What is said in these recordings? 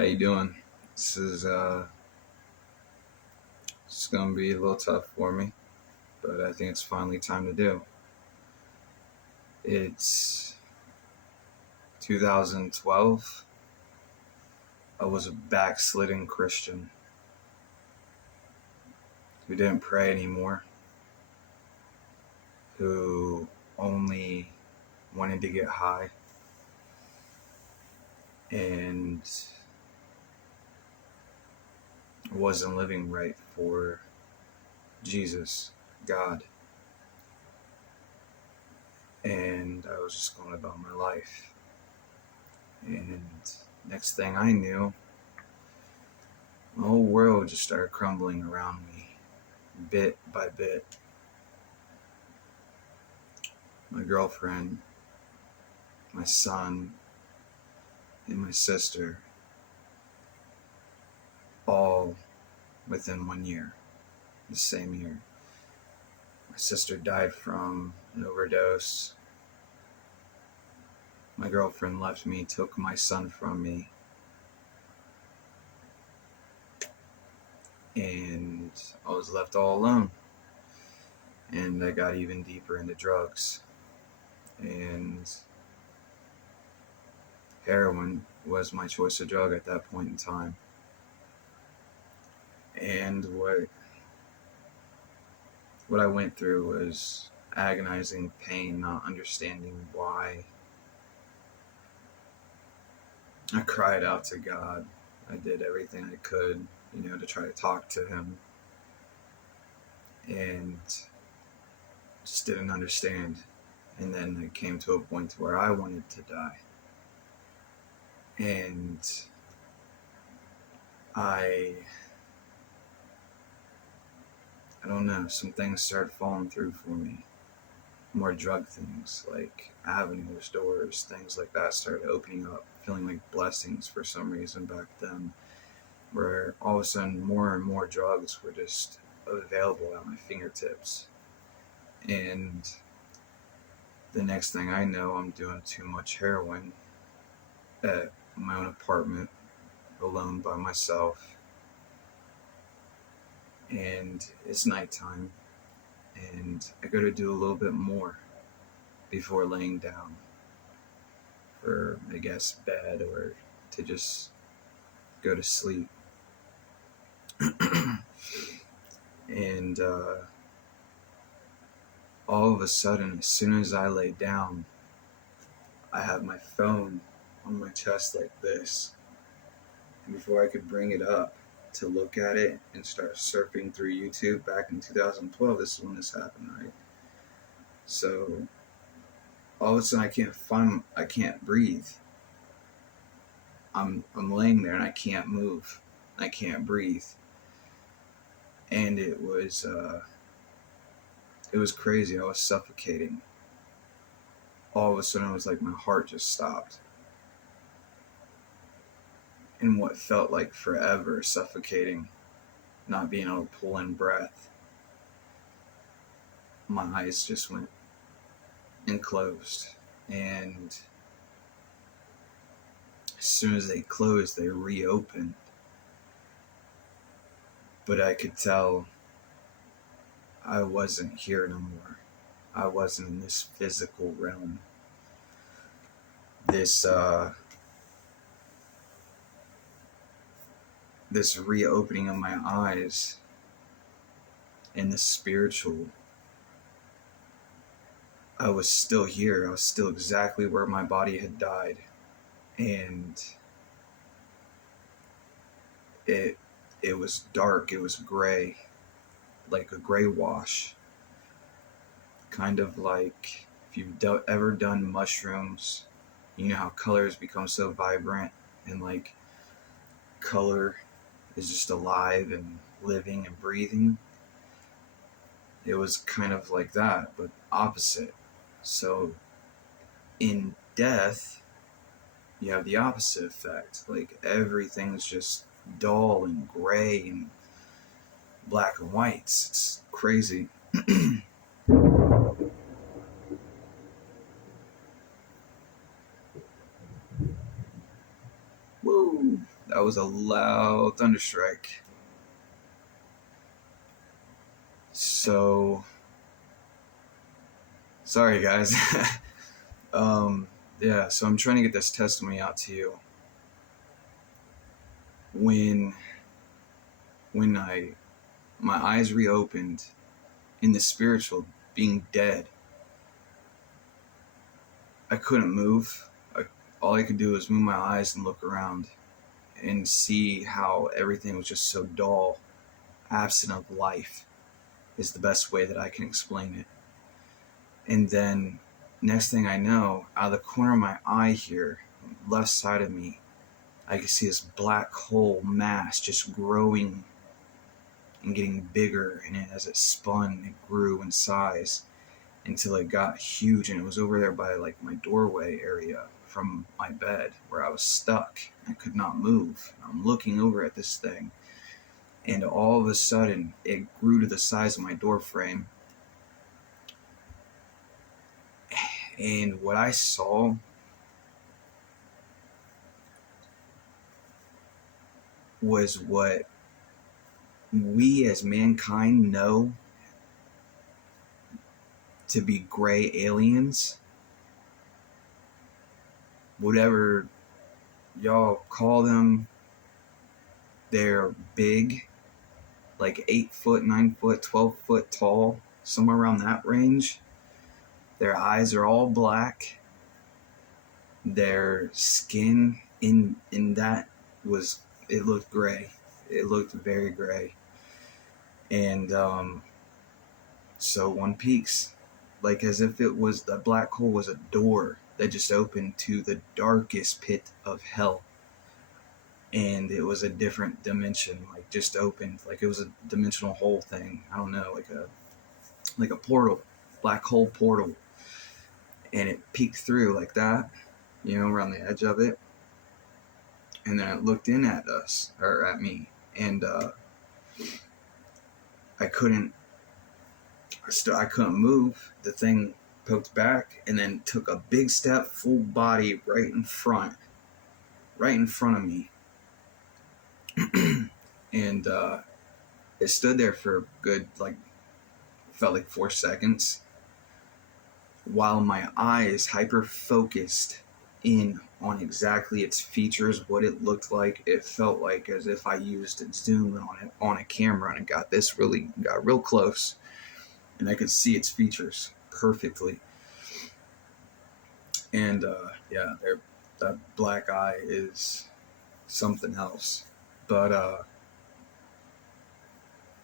How you doing? This is gonna be a little tough for me, but I think it's finally time to do. It's 2012. I was a backslidden Christian who didn't pray anymore, who only wanted to get high, and wasn't living right for Jesus, God. And I was just going about my life. And next thing I knew, the whole world just started crumbling around me, bit by bit. My girlfriend, my son, and my sister, all within 1 year, the same year. My sister died from an overdose. My girlfriend left me, took my son from me, and I was left all alone. And I got even deeper into drugs. And heroin was my choice of drug at that point in time. And what I went through was agonizing pain, not understanding why. I cried out to God. I did everything I could, to try to talk to him. And just didn't understand. And then it came to a point where I wanted to die. And I don't know, some things started falling through for me. More drug things, like avenues, doors, things like that started opening up, feeling like blessings for some reason back then, where all of a sudden more and more drugs were just available at my fingertips. And the next thing I know, I'm doing too much heroin at my own apartment, alone by myself. And it's nighttime, and I go to do a little bit more before laying down for, I guess, bed or to just go to sleep. And all of a sudden, as soon as I lay down, I have my phone on my chest like this. And before I could bring it up to look at it and start surfing through YouTube back in 2012, this is when this happened, right? So all of a sudden I can't breathe. I'm laying there and I can't move. I can't breathe. And it was crazy. I was suffocating. All of a sudden it was like my heart just stopped. And what felt like forever, suffocating, not being able to pull in breath, my eyes just went and closed. And as soon as they closed, they reopened. But I could tell I wasn't here no more. I wasn't in this physical realm. This reopening of my eyes and the spiritual, I was still here. I was still exactly where my body had died. And it was dark. It was gray, like a gray wash. Kind of like if you've ever done mushrooms, you know how colors become so vibrant and like color is just alive and living and breathing. It was kind of like that, but opposite. So in death, you have the opposite effect. Like everything's just dull and gray and black and white. It's crazy. Woo! That was a loud thunderstrike. So, sorry guys. Yeah, so I'm trying to get this testimony out to you. When my eyes reopened in the spiritual, being dead, I couldn't move. All I could do was move my eyes and look around and see how everything was just so dull, absent of life is the best way that I can explain it. And then next thing I know, out of the corner of my eye here, left side of me, I could see this black hole mass just growing and getting bigger, and as it spun, it grew in size until it got huge, and it was over there by like my doorway area from my bed where I was stuck. I could not move. I'm looking over at this thing, and all of a sudden it grew to the size of my door frame. And what I saw was what we as mankind know to be gray aliens. Whatever y'all call them, they're big, like 8 foot, 9 foot, 12 foot tall, somewhere around that range. Their eyes are all black. Their skin in that was, it looked gray. It looked very gray. And so one peeks, like as if it was, the black hole was a door that just opened to the darkest pit of hell. And it was a different dimension, like just opened, like it was a dimensional hole thing. I don't know, like a portal, black hole portal. And it peeked through like that, around the edge of it. And then it looked in at us, or at me. And I couldn't move. The thing poked back and then took a big step, full body, right in front of me. And it stood there for a good, felt like 4 seconds, while my eyes hyper-focused in on exactly its features, what it looked like. It felt like as if I used a zoom on a camera, and it got real close, and I could see its features perfectly. And yeah, that black eye is something else. But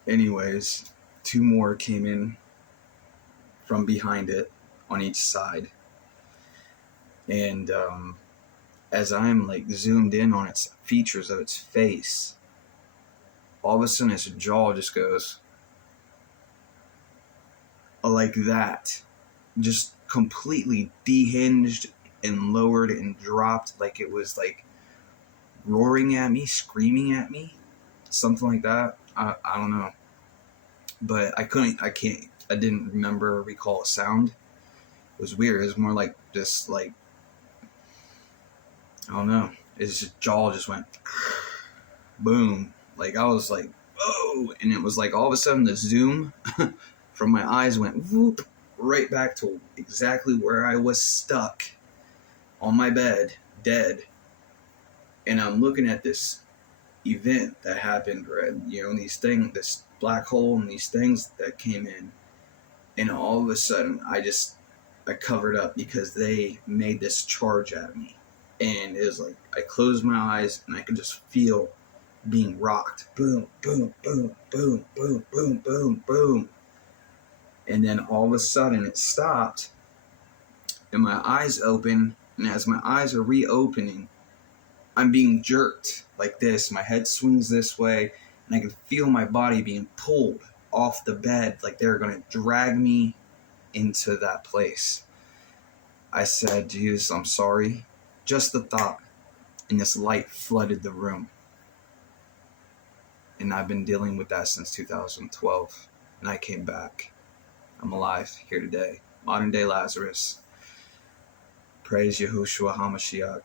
anyways, 2 more came in from behind it on each side. And as I'm zoomed in on its features of its face, all of a sudden its jaw just goes like that, just completely dehinged and lowered and dropped, like it was roaring at me, screaming at me, something like that. I don't know, but I didn't remember or recall a sound. It was weird. It was more like this, I don't know. His jaw just went boom. I was like, oh, and it was all of a sudden the zoom from my eyes went whoop right back to exactly where I was stuck on my bed, dead. And I'm looking at this event that happened, right? This black hole and these things that came in. And all of a sudden, I covered up because they made this charge at me. And it was I closed my eyes and I could just feel being rocked. Boom, boom, boom, boom, boom, boom, boom, boom. And then all of a sudden it stopped and my eyes open. And as my eyes are reopening, I'm being jerked like this. My head swings this way and I can feel my body being pulled off the bed, like they're going to drag me into that place. I said, Jesus, I'm sorry. Just the thought. And this light flooded the room. And I've been dealing with that since 2012. And I came back. I'm alive here today. Modern day Lazarus. Praise YAHUSHA MASHIACH.